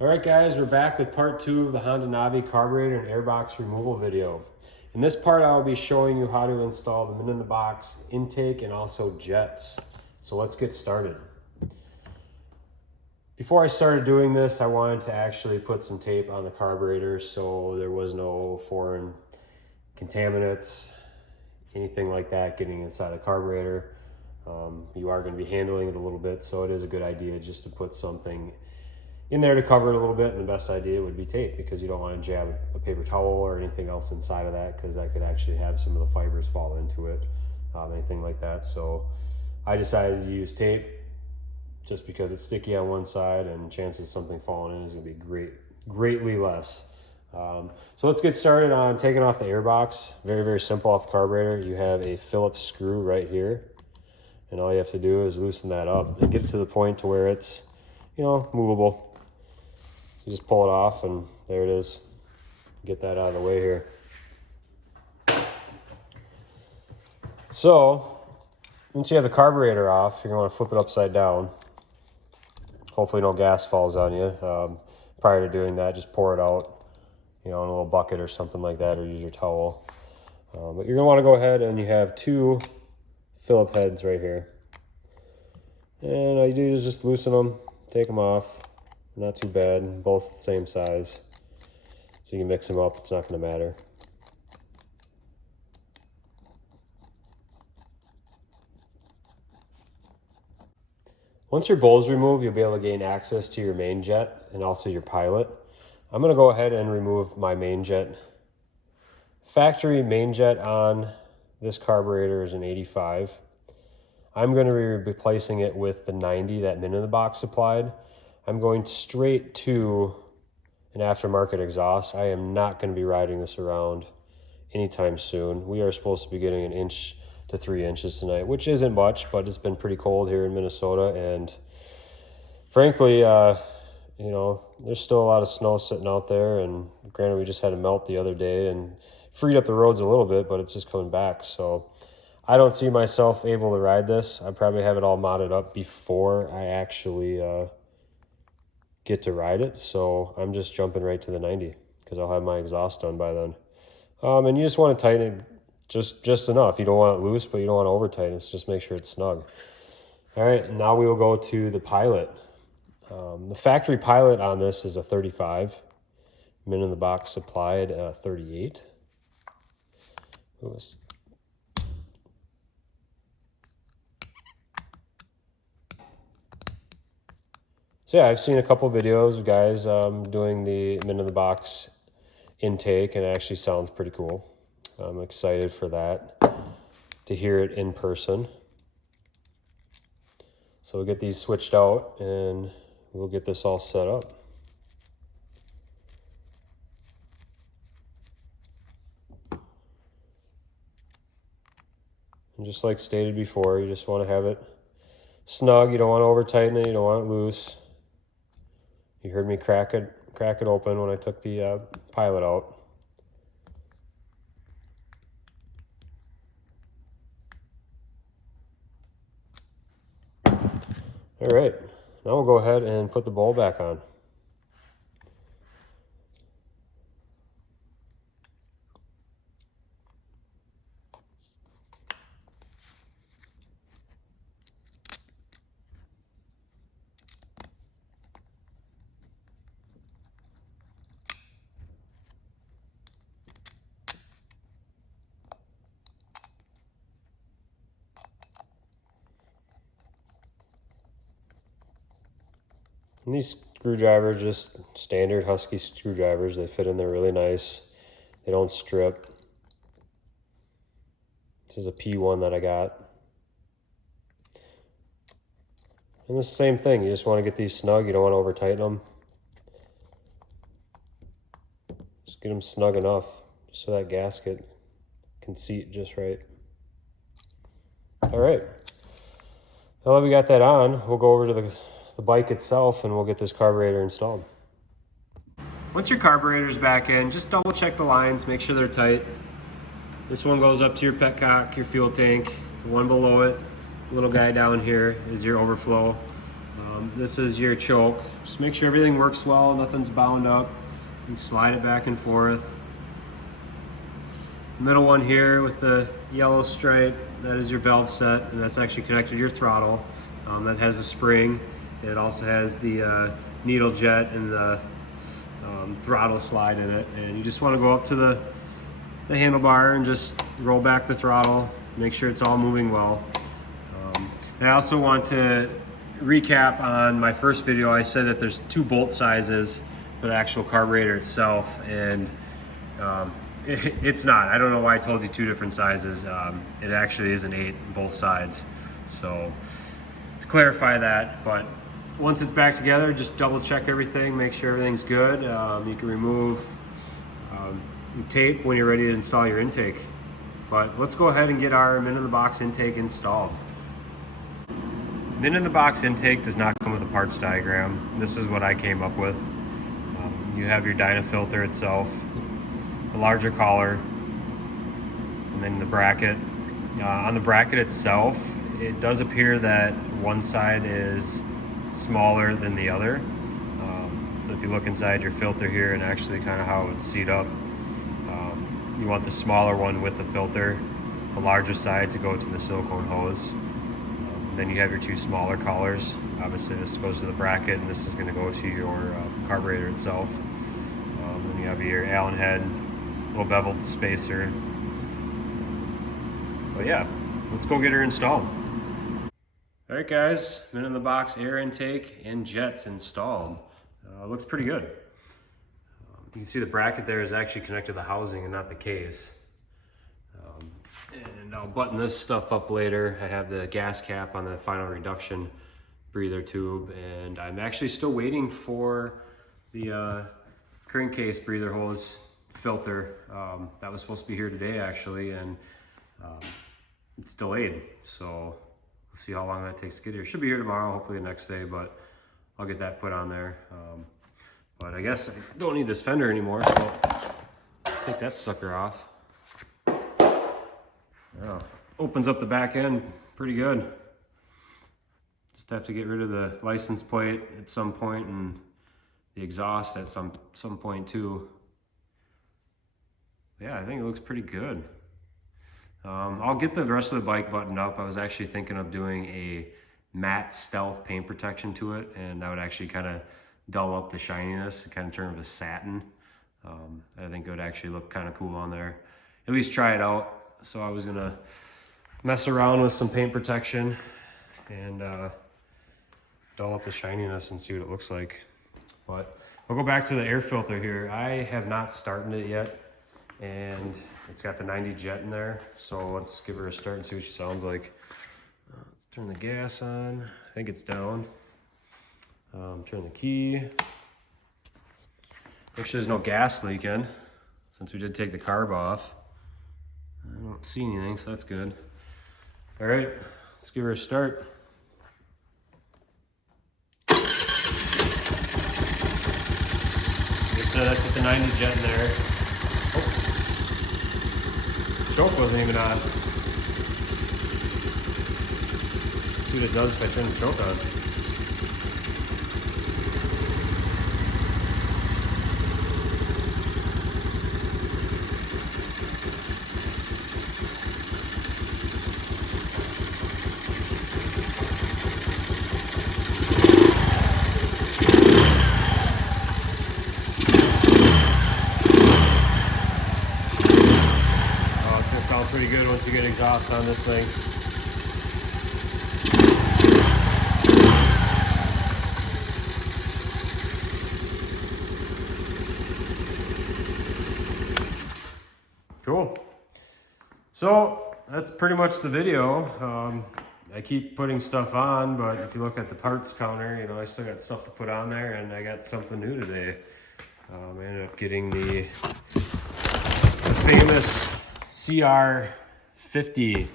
Alright guys, we're back with part 2 of the Honda Navi carburetor and airbox removal video. In this part I will be showing you how to install the Mnnthbx intake and also jets. So let's get started. Before I started doing this, I wanted to actually put some tape on the carburetor so there was no foreign contaminants, anything like that getting inside the carburetor. You are going to be handling it a little bit, so it is a good idea just to put something in there to cover it a little bit, and the best idea would be tape because you don't want to jab a paper towel or anything else inside of that because that could actually have some of the fibers fall into it, anything like that. So I decided to use tape just because it's sticky on one side and chances of something falling in is going to be greatly less. So let's get started on taking off the airbox. Very simple off the carburetor. You have a Phillips screw right here, and all you have to do is loosen that up and get it to the point to where it's, you know, movable. So just pull it off and there it is. Get that out of the way here. So once you have the carburetor off, you're going to want to flip it upside down. Hopefully no gas falls on you. Prior to doing that, just pour it out, you know, in a little bucket or something like that, or use your towel. But you're going to want to go ahead and you have two Phillip heads right here. And all you do is just loosen them, take them off. Not too bad, both the same size. So you can mix them up, it's not going to matter. Once your bowl's removed, you'll be able to gain access to your main jet and also your pilot. I'm going to go ahead and remove my main jet. Factory main jet on this carburetor is an 85. I'm going to be replacing it with the 90 that Mnnthbx supplied. I'm going straight to an aftermarket exhaust. I am not going to be riding this around anytime soon. We are supposed to be getting 1 inch to 3 inches tonight, which isn't much, but it's been pretty cold here in Minnesota. And frankly, you know, there's still a lot of snow sitting out there. And granted, we just had a melt the other day and freed up the roads a little bit, but it's just coming back. So I don't see myself able to ride this. I probably have it all modded up before I actually get to ride it. So I'm just jumping right to the 90 because I'll have my exhaust done by then. And you just want to tighten it just enough. You don't want it loose, but you don't want to over tighten it. So just make sure it's snug. All right, now we will go to the pilot. The factory pilot on this is a 35. Mnnthbx supplied a 38. So yeah, I've seen a couple videos of guys doing the Mnnthbx intake, and it actually sounds pretty cool. I'm excited for that, to hear it in person. So we'll get these switched out and we'll get this all set up. And just like stated before, you just want to have it snug. You don't want to over tighten it, you don't want it loose. You heard me crack it open when I took the pilot out. All right, now we'll go ahead and put the bowl back on. And these screwdrivers, just standard Husky screwdrivers, they fit in there really nice. They don't strip. This is a P1 that I got. And the same thing, you just want to get these snug, you don't want to over tighten them. Just get them snug enough so that gasket can seat just right. All right, now that we got that on, we'll go over to the bike itself and we'll get this carburetor installed. Once your carburetor's back in, just double check the lines, make sure they're tight. This one goes up to your petcock, your fuel tank. The one below it, little guy down here, is your overflow. This is your choke. Just make sure everything works well, nothing's bound up, and slide it back and forth. Middle one here with the yellow stripe, that is your valve set, and that's actually connected to your throttle. That has a spring. It also has the needle jet and the throttle slide in it. And you just want to go up to the handlebar and just roll back the throttle, make sure it's all moving well. And I also want to recap on my first video. I said that there's 2 bolt sizes for the actual carburetor itself, and it's not. I don't know why I told you 2 different sizes. It actually is an 8 on both sides. So to clarify that, but once it's back together, just double check everything, make sure everything's good. You can remove tape when you're ready to install your intake. But let's go ahead and get our Mnnthbx intake installed. Mnnthbx intake does not come with a parts diagram. This is what I came up with. You have your dyno filter itself, the larger collar, and then the bracket. On the bracket itself, it does appear that one side is smaller than the other. So if you look inside your filter here and actually kind of how it would seat up, you want the smaller one with the filter, the larger side to go to the silicone hose. Then you have your 2 smaller collars. Obviously this goes to the bracket and this is going to go to your carburetor itself. Then you have your Allen head, little beveled spacer. But yeah, let's go get her installed. Alright guys, Mnnthbx air intake and jets installed. Looks pretty good. You can see the bracket there is actually connected to the housing and not the case. And I'll button this stuff up later. I have the gas cap on the final reduction breather tube, and I'm actually still waiting for the crankcase breather hose filter. That was supposed to be here today actually, and it's delayed. So we'll see how long that takes to get here. Should be here tomorrow, hopefully the next day, but I'll get that put on there. But I guess I don't need this fender anymore, so take that sucker off. Yeah, opens up the back end pretty good. Just have to get rid of the license plate at some point and the exhaust at some point too. Yeah, I think it looks pretty good. I'll get the rest of the bike buttoned up. I was actually thinking of doing a matte stealth paint protection to it, and that would actually kind of dull up the shininess and kind of turn it to satin. I think it would actually look kind of cool on there. At least try it out. So I was gonna mess around with some paint protection and dull up the shininess and see what it looks like. But I'll go back to the air filter here. I have not started it yet, and it's got the 90 jet in there. So let's give her a start and see what she sounds like. Turn the gas on. I think it's down. Turn the key. Make sure there's no gas leaking, since we did take the carb off. I don't see anything, so that's good. All right, let's give her a start. Like I said, I put the 90 jet in there. Oh. Choke wasn't even on. Let's see what it does if I turn the choke on. Pretty good once you get exhaust on this thing. Cool. So that's pretty much the video. I keep putting stuff on, but if you look at the parts counter, you know, I still got stuff to put on there, and I got something new today. I ended up getting the famous CR50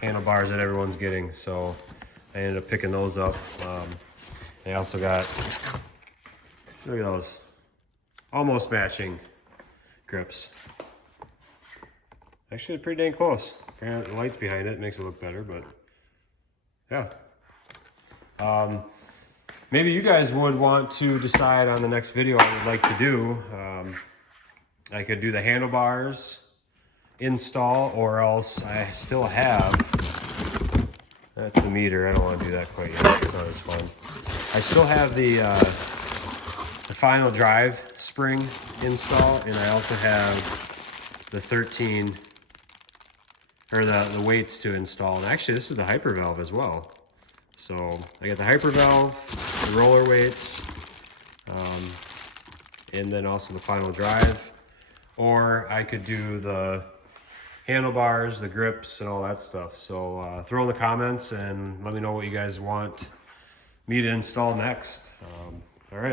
handlebars that everyone's getting, so I ended up picking those up. I also got, look at those, almost matching grips. Actually pretty dang close. Apparently the light's behind it makes it look better, but yeah. maybe you guys would want to decide on the next video I would like to do. I could do the handlebars install, or else I still have, that's the meter. I don't want to do that quite yet. It's not as fun. I still have the final drive spring install, and I also have the 13, or the weights to install. And actually this is the hyper valve as well. So I got the hyper valve, the roller weights, and then also the final drive. Or I could do the handlebars, the grips, and all that stuff. So throw in the comments and let me know what you guys want me to install next. All right.